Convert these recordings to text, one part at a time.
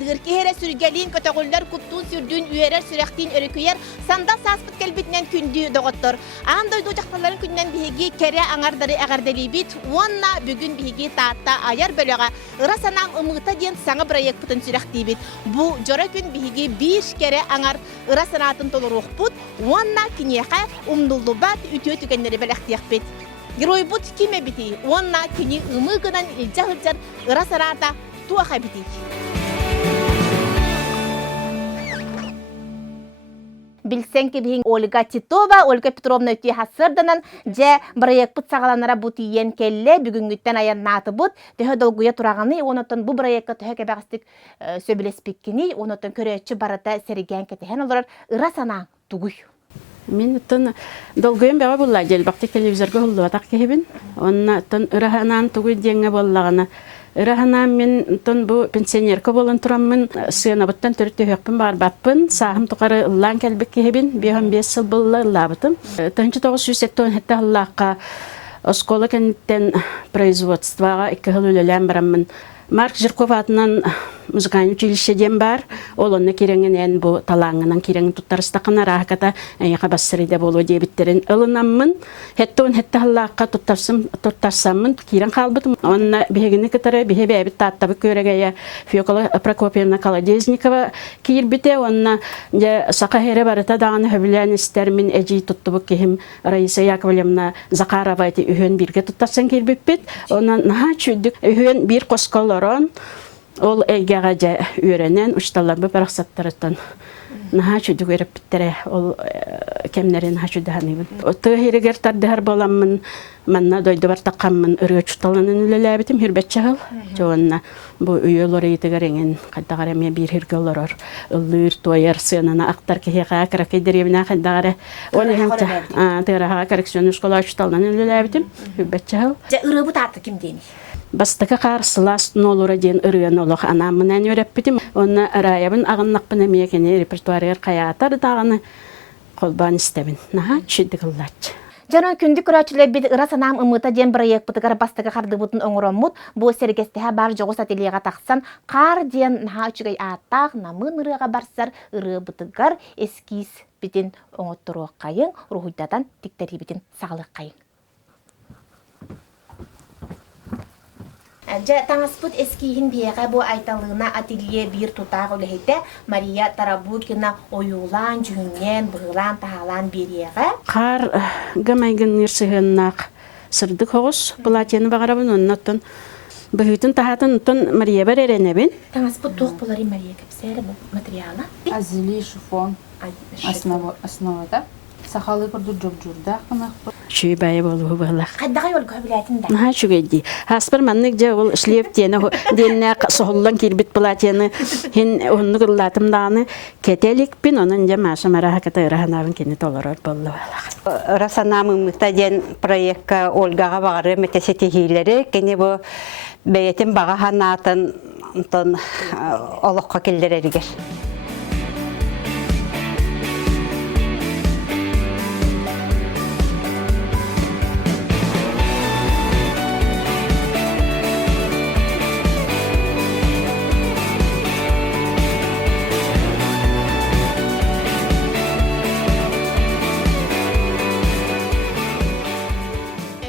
dur kehere sürgelin kötөгүллөр kuttun sürdüğün üyerer sürektin örüküyer sanda saspıt kelbitnen kündü doğottor. Andoydu jaktaların künden bihigi kere angardarı agardelibit onna bugün bihigi taatta ayar bölöga ırasanan ımıta diyen sana proyektın sürektibit. Bu jora gün bihigi bir kere angar ırasanatın tolurukput onna kinyeka umdullubat ütüö tükenleri belektiyakbit. Giroybut kime biti onna kini ımıgınan ilca hırcar ırasanata tuaha biti. Bilsen ki bihin Olga Titova, Olga Petrovna ötüye hasırdanan je proyekt sağalanlara bu tiyen kelle bugüngütten ayan natı bud. Dehe dolguya turağını, onotun bu proyekta töhe kebağıstık söbülespikkini, onotun köreçi barata serigen ketehen olarak ırasanan tuguy. Мен тон долгойм бага булла жел бакты телевизорга hullu атак кебин. Онна тон ыраханан тугуй деңге боллагана. Ыраханан мен тон бу пенсионерка болон тураммын. Сыянабыттан төртте хөкпүн бар баппын. Сахым тукары ыллан келбек кебин. 5 жыл булла ыллабытым. Тончу 970 хетта ыллакка оскола кенттен производствага 2 жыл үлелен бараммын. Марк Жирков атынан музыкальный училище дем бар. Ол онна киреңенен бу талаңынан киреңин туттарыстакына рахаката яка бассыриде болу дебиттерин ылынаммын. Хеттон хетталлакка туттарсаммын кирен калбытым. Онна бегини кытары бебе таттабы көрөгөйө Фёкла Прокопьевна Колодезникова кирбите онна же сакахере барыта даганы хөбүлөн истермин эжи туттубук ким Раиса Яковлевна Закарова эти үһөн бирге туттарсан кирбиппит. Онан наха чүдүк үһөн бир косколорон ол элгага же үйренен ушталларбы бараксаттарытын наха чүдүк өрөппиттере ол кемнерин хачудаханыбын. Тыгырыгер тардыгар боламмын манна дойду бар такканмын өргө чуталанын үлелебитим хүрбетчагыл. Жонна бу үйөлөр этигереңен кайдагара бир хиргөлөр ыллыр тояр сынана актар кега кракедеребина кайдагара ол хемче тыгырага коррекцион школа чуталанын үлелебитим хүрбетчагыл. Je ırıbı tatı kim deni? Бастыка карсылас нолура ден ырыан олох анамынан өрөппитим. Онна араябын агыннакпын эмиекени репертуарыгар каятар даганы колбан истебин. Наха чидигыллач. Жанон күндүк көрөчүлөр бит ырасанам ымыта ден проект бутыгар бастыга кардыбытын оңороммут бу сергестеха бар жогу сателияга таксан кар ден наха чугай аттак намын ырыга барсар ыры бутыгар эскиз битин оңоттуру кайын рухуйдатан тиктери битин сагылык кайын. Ja tangasput eskihin biyaga bu aytalığına ateliye bir tutağı ölehete Maria Tarabukina oyulan, cühüngen, bığılan, tahalan bir yaga. Kar gamaygın nirsihinnak sırdık hoğuz. Bulatiyeni bağırabın onunla bıhıtın tahatın onunla Maria bar erenebin. Tangasput tuğ bulari Maria kapsayla bu materyala. Azili şifon основада. Сахалы көрді жок-журда қанақ бір. Шүй байы болуы бағылақ. Қаддаға yol көбіләтін да? Наха шүгейді. Хаспыр маннык же ол шлеп тені деніне соғылан кербет бұлатені хен онны қыллатым дағыны кетелік пен оның же маша мараға ката ұрағанабын кені толырар болу бағылақ. Расанамымыта ден проектка Ольгаға бағары метесетехилері кені бұл бәйетін баға ханатын олыққа келдер әрігер.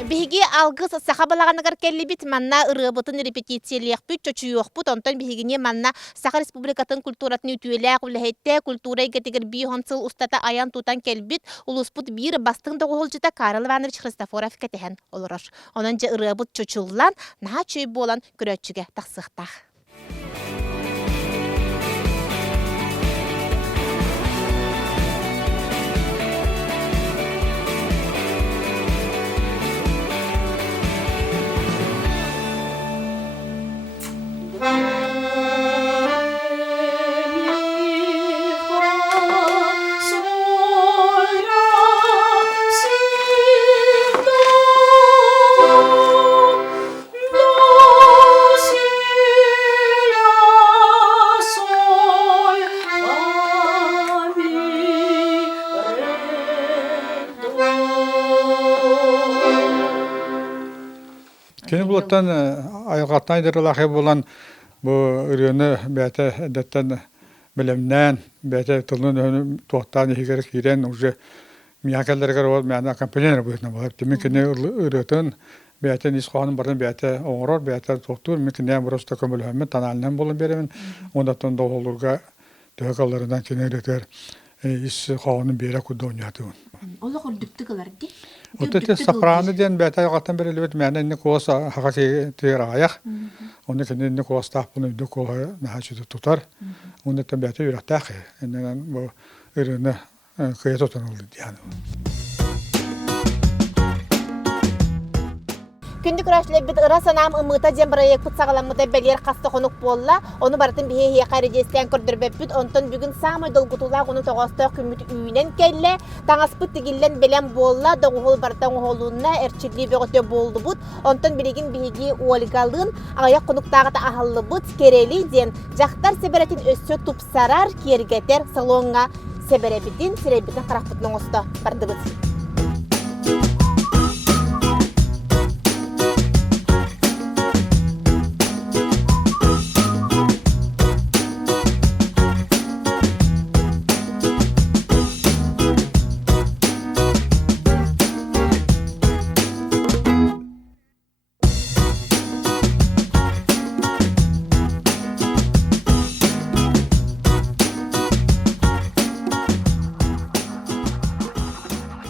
Bihigi algыс сахабалаганагар келли бит манна ырыбытын репетициялык бүт чөчүйөк бут онтон бихигине манна Саха Республикатын культуратын үтүелек улехетте культура гетигер би хонсыл устата аян тутан келбит улуспут бир бастың да голжута Карл Иванович Христофоров кетехен олорор. Онон же ырыбыт чөчүллан наха чөй болан көрөчүгө таксыктак. Keni buluttan ayılgattan aydırılakı bulan bu ürünü bete edetten bilimden bete tılın tuğtan higer kiren уже miyakellere kadar ol yani kampanyalar bu yüzden var. Demek ki ne üreten bete niskanın barın bete oğrar bete doktor mümkün ne burası kamul hem tanalından bulun beremin ondan da olurga dökallarından kenarlar iş kanun bere kudonya diyor. Ola kurduktu kalar di. Otote safranı diyen bete yakatan beri lüt yani ne kosa hakiki tirayak. Onu kendi ne kosa tapını ne koha nahçı tutar. Onu da bete yürekte ki. Yani bu ürünü kıyet otanıldı yani. Күндүк рашлебит ыра санам ымыта жем проект сагаламыта белер каста конук болла. Onu барытын бие хие карыжестен көрдүрбөппүт. Онтон бүгүн самый долгутулаа кону тогосто күмүт үйүнен келле. Таңаспыт дигилен белем болла. Доңгол бартан голуна эрчилли бөгөтө болдубут. Онтон билигин биги Ольгалын аяк конуктагы ахаллыбыт керели ден. Жактар себеретин өссө тупсарар кергетер салонга себеребитин сиребитин каракпытын осто бардыбыт.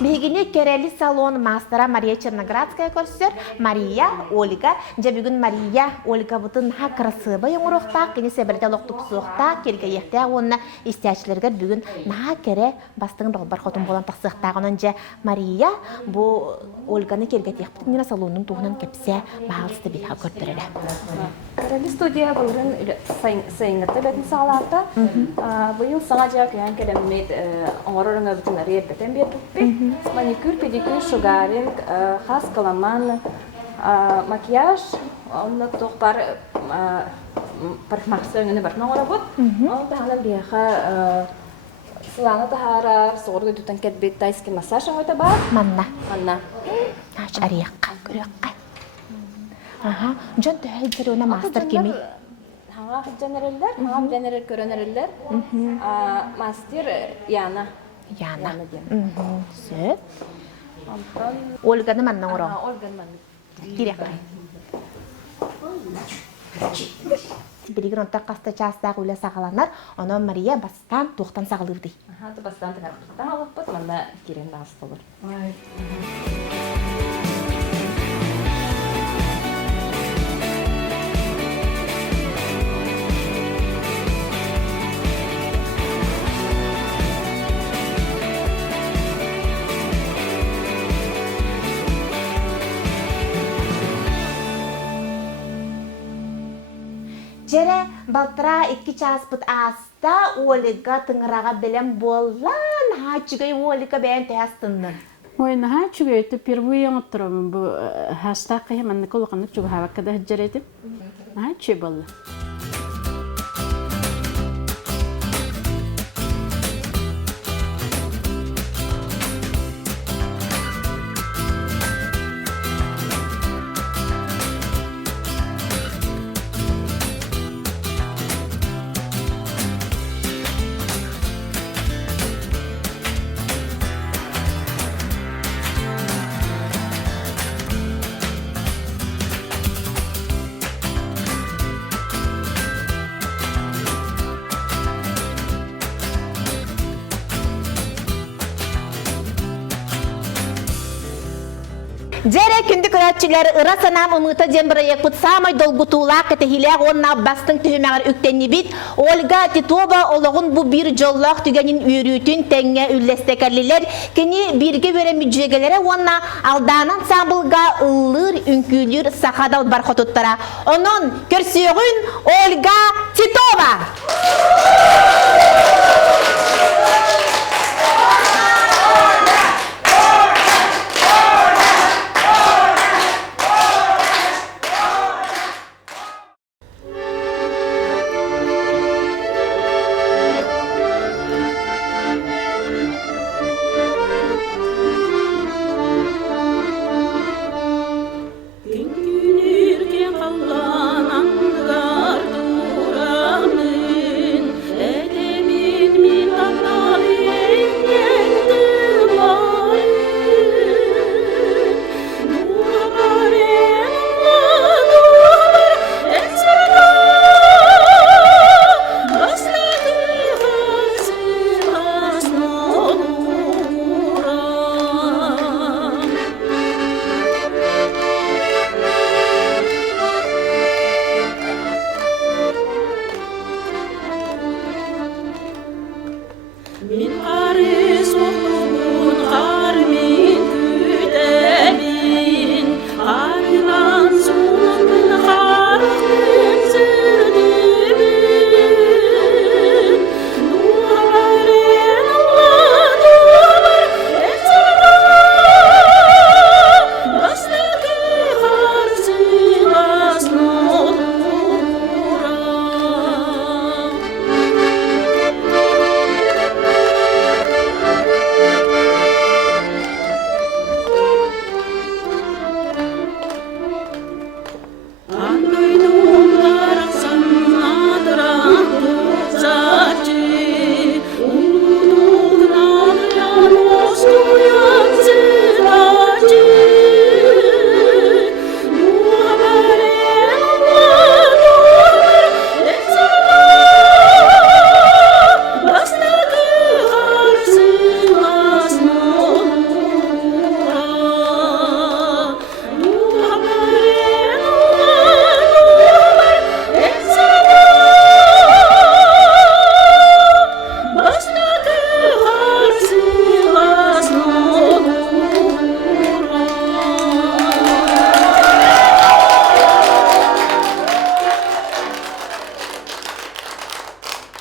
Бигине керели салон мастера Мария Черноградская көрсөр, Мария, Ольга. Же бүгүн Мария, Ольга бутын ха красыба yoңурукта, кини себерде локтуп суукта, келге ехте онна истячилерге бүгүн на кере бастыгын долбар хотун болан таксыктагынан же Мария бу Ольганы келге техптин мина салонун тугунан кепсе баалысты бир ха көрдөрөлө. Керели студия булрын сайынгыты бетин сагаларда. Быйыл сага жак ян келеммет оңорорыңа бүтүн арыйбетен бердикпи. Маникюр, педикюр, шугаринг, хас каламан, макияж, онда тоқтар парикмахерская бар много работ. Он тахалан биха сыланы тахарар, соорга дутан кетбет тайски массаж это бар. Манна. Ач ариякка, көрөккай. Ага, жон төһөлдөрүнө мастер кими? Хага генерал көрөнөрлөр. Мастер Яна. Яна. Сөп. Ольганы манна ороо. Ольганы манна. Кирек. Билигин онта каста частагы үле сагаланар, оны Мария бастан туктан сагалырды. Бастан туктан алып, мында кирен дас болор. Жере балтыра 2 часпыт аста Ольга тыңырага белем боллан, хачыгай Ольга бәйін тәстыннын. Ой, наха чугайты первые отром бу хастакы манны колганы чугава када хҗәрәтеп. Наха чебалла. Жере күндүк көрөтчүлөр ыра санам ымыта жембирек бут самай долгутуулаа кетехилег онна бастың түһүмәгәр үктенни бит. Ольга Титова ологун бу бир жоллак түгенин үйрүтүн теңге үллестекерлилер. Кини бирге бере мүҗегеләре онна алдан ансамблга ыллыр үңкүлүр сахадал бархотуттара. Онон көрсөгүн Ольга Титова. Күнүрге калган аңгарды Min qarı soğuğun qar min kütebin qarılan soğuğun qarın sürdübün Nuharen Allah duvar etsana Bastaki qarsılas nolura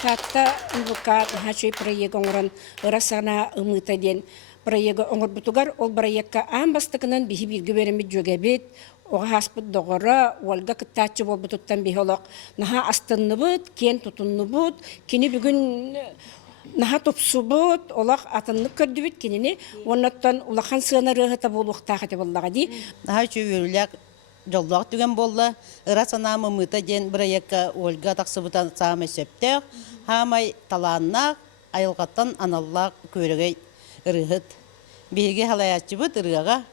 Татта ылбыкка хачой проект оңран ырасана ымыта ден проект оңр бутугар ол проектка амбастыкынан бихи билги беремит жөгебит ога хаспыт догора Ольга кыттачы болбутуттан бихолок наха астынныбыт кен тутуннубут кини бүгүн наха топсубут олак атыннык көрдүбүт кинини оннаттан улахан сыана рыхыта болуктаахате боллага ди Наха чөйүләк жоллак түген болла. Ыра санамы мыта ден проектка Ольга таксыбытан саамы сөптөк. Хамай таланнак айылгаттан аналлак көрөгөй ырыгыт. Биги халаячыбыт ырыга.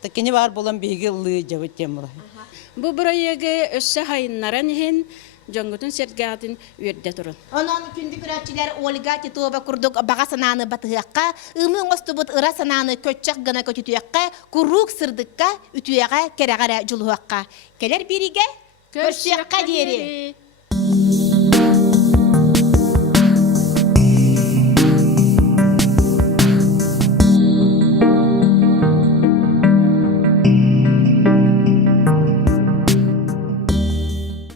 Такени бар болан биги лы жабыт тем була. Бу проекты өссө хайыннаран хин жоңгутун сергатын үйөрдө турун. Онон күндүк үрәтчилер Ольга Титова курдук бага сананы батыгакка, ымы оңостубут ыра сананы көччак гына көтүтүякка, курук сырдыкка, үтүяга керагара жулуакка. Келер бириге көччакка диери.